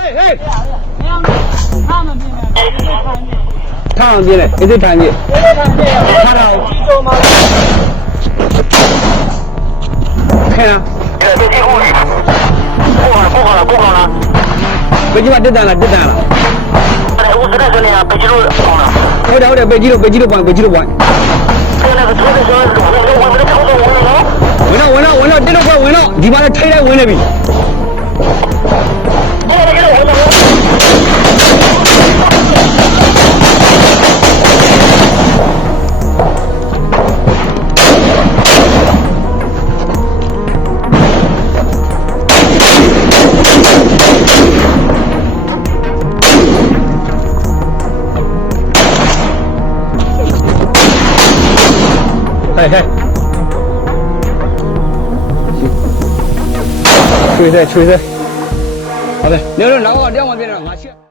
哎哎，两米，他们进来，你在探地，探地嘞，看在探地，你在探地，看到吗？看到。看啊。你在在记录呢。不好了不好了不好了！飞机把这断了这断了。在屋子里这里啊，飞机都碰了。快点快点，飞机都飞机都碰，飞机都碰。那个车子上面是个问号，问号，问号，问号，问号，这个快问号，你把它拆了问那边。 ဟဲ့ဟဲ့ချွေးတယ်ချွေးတယ်好的，牛肉拿我两万遍了，俺去。